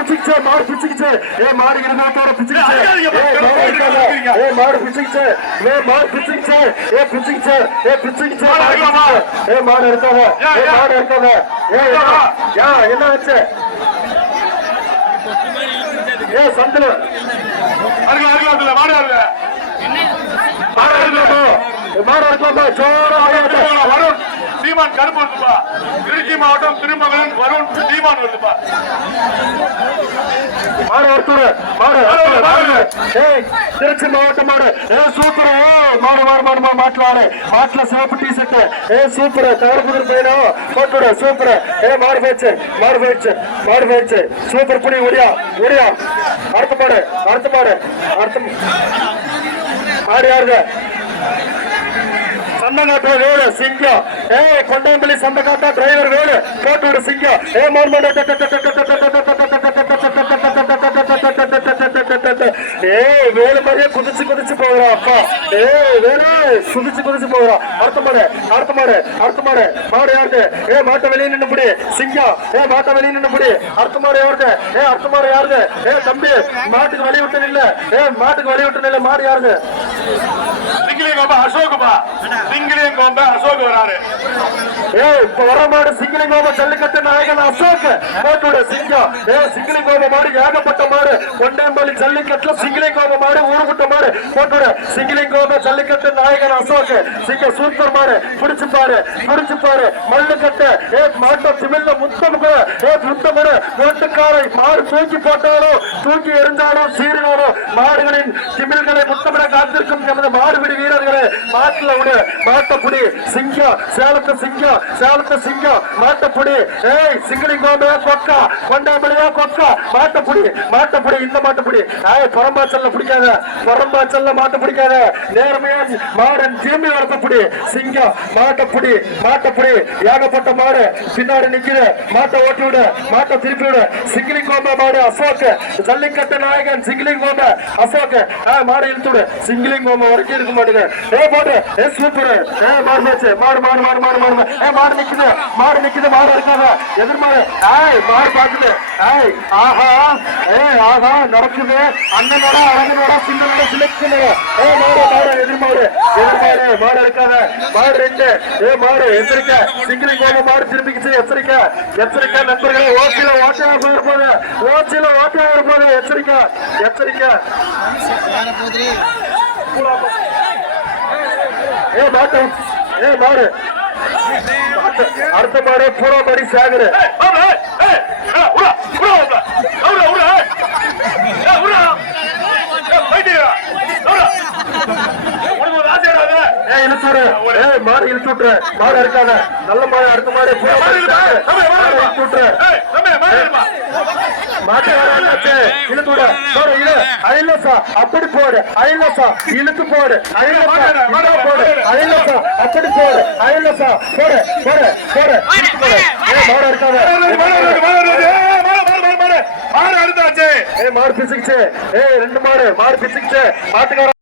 பிச்சுக்கிச்சு. மாடு பிச்சுக்கிச்சு ஏ மாடு இருந்தோட பிச்சுக்கிச்சு ஏ மாடு ஏ மாடு பிச்சுக்கிச்சு. ஏ மாடு பிச்சுக்கிச்சு. ஏ பிச்சுக்கிச்சு. ஏ பிச்சுக்கிச்சு. மாடு? பிச்சுக்கிச்சு. ஏ மாடு ஏ? மாடு? யா என்ன ஆச்சு? ஏ சந்தில. அருகில் அருகில் அதுல மாடு அருகில் மாடு இருக்கலாமா மாடு இருக்கலாமா ஜோரா வருண் சீமான் கருப்பு வருதுப்பா திருச்சி மாவட்டம் திருமகலன் வருண் சீமான் வருதுப்பா மாடு ஒருத்தர் மாடு திருச்சி மாவட்ட மாடு. ஏ சூப்பர். மாடு மாடு மாடு மாடு மாட்டுல ஆடு. மாட்டுல சிவப்பு டி ஷர்ட் ஏ சூப்பர். தவறு புதிர் பையனும் போட்டுவிட சூப்பர். ஏ மாடு போயிடுச்சு மாடு போயிடுச்சு மாடு போயிடுச்சு சூப்பர் புடி ஒடியா ஒடியா. அடுத்த மாடு அடுத்த மாடு அடுத்த மாடு. யாருங்க சந்தகாட்டுல வேலு சிங்கம் ஏ கொண்டாம்பள்ளி சந்தகாட்டா டிரைவர் வேலு போட்டு சிங்கம் ஏ மாடு ஏ ஏய் வேலு மாதிரியே குதிச்சு குதிச்சு போகிறான் அப்பா ஏ வேலு குதிச்சு குதிச்சு போகிறான் அடுத்த மாடு அடுத்த மாடு அடுத்த மாடு மாடு யாருக்கு ஏ மாட்ட வெளியே நின்று புடி சிங்கம் ஏ மாட்ட வெளியே நின்று புடி அடுத்த மாடு யாருக்கு ஏ அடுத்த மாடு யாருக்கு ஏ தம்பி மாட்டுக்கு வழி விட்டு நில்ல ஏ மாட்டுக்கு வழி விட்டு நில்ல மாடு யாருக்கு சிங்கிலியங்கோம்பா அசோக்குப்பா சிங்கிலியங்கோம்பா அசோக் வராரு. ஏய் இப்ப வர மாடு சிங்கிலிங்கோம ஜல்லிக்கட்டு நாயகன் அசோக். சிங்கம். ஏ சிங்கிலிங்கோம மாடு ஏகப்பட்ட மாடு. கொண்டேம்பள்ளி ஜல்லிக்கட்டுல சிங்கிலிங்கோம மாடு ஊருகுட்ட மாடு. போட்டுவிட சிங்கிலிங்கோம ஜல்லிக்கட்டு நாயகன் அசோக். சிங்க சூப்பர் மாடு. பிடிச்சு பாரு பிடிச்சு பாரு. மல்லு கட்டு. ஏ மாட்ட திமிழ்ல முத்தம் ஏ முத்தம் கூட ஓட்டுக்காரை மாடு தூக்கி போட்டாலும் தூக்கி எரிஞ்சாலும் சீறினாலும் மாடுகளின் திமிழ்களை முத்தமிட காத்திருக்கும் எமது மாடுபிடி வீரர்களே மாட்டில் விடு மாட்டப்புடி சிங்கம் சேலத்து சிங்கம் சேலத்து சிங்கம் மாட்டப்புடி. ஏய் சிங்கிலிங்கோமே கொக்கா கொண்டாமலையா கொக்கா மாட்டப்புடி மாட்டப்புடி இந்த மாட்டப்புடி. ஏய் புறம்பாச்சல்ல பிடிக்காத புறம்பாச்சல்ல மாட்ட பிடிக்காத. நேர்மையா மாடன் திரும்பி வரத்தப்புடி சிங்கம் மாட்டப்புடி மாட்டப்புடி. ஏகப்பட்ட மாடு பின்னாடி நிக்குது. மாட்டை ஓட்டி விடு மாட்டை திருப்பி விடு. சிங்கிலிங்கோமே மாடு அசோக் ஜல்லிக்கட்டு நாயகன் சிங்கிலிங்கோமே அசோக் ஆ மாடு இழுத்து விடு. சிங்கிலிங்கோமே வரைக்கும் இருக்க மாட்டேங்குது ஏ போடு ஏ சூப்பர் ஏ மாடு போச்சு மாடு மாடு மாடு மாடு மாடு ஏ மாடு நிக்குது. மாடு நிக்குது மாடு இருக்காத. எதிர் மாடு மாடு பாக்குது. ஏய் ஆஹா. ஏய் ஆஹா நடக்குது. அண்ணனோட அழகனோட சின்னனோட சிலக்குனோட ஏ மாடு மாடு மாடு மாடு இருக்காத மாடு ரெண்டு ஏ மாடு எச்சரிக்கை சிங்கிலி கோம மாடு திரும்பிக்கிச்சு எச்சரிக்கை எச்சரிக்கை நண்பர்களே ஓச்சில ஓட்டையா போயிருப்போது ஓச்சில ஓட்டையா இருப்போது எச்சரிக்கை எச்சரிக்கை ஏ மாட்டு ஏ மாடு அடுத்த மாடு பூரா மாடி சாகுரு ஏய், வாங்க, ஏய், ஏய், ஏய், உள்ள, உள்ள வாங்க. உள்ள, உள்ள, ஏய். ஏய், உள்ள. ஏய், போயிட்டீங்களா? உள்ள. உனக்கு ஒரு ஆசையாடா அது? ஏ இழுத்துடு ஏ மாடு இழுத்து விட்டுரு மாடு இருக்காத நல்ல மாடு அடுத்த மாடு பூரா மாடு மாடி இழுப்பா. சாகுரு. தம்பி, மாடு மாடு இழுப்பா. இழுத்து விட்டுரு ஏய், தம்பி, மாடு இழுப்பா. மாட்டு வராச்சு இழுத்து விடு. போடு இழு. ஐலசா அப்படி போடு. இழுத்து போடு. இந்தா போடு. ஐலசா அப்படி போடு. ஐலசா போடு போடு போடு. மாடு இருக்காத மாடு மாடு மாடு மாடு, மாடு, மாடு, மாடு. மாடு அறுத்தாச்சு. ஏ மாடு பிச்சுக்கிச்சு ஏ ரெண்டு மாடு. மாடு பிச்சுக்கிச்சு மாட்டுக்கார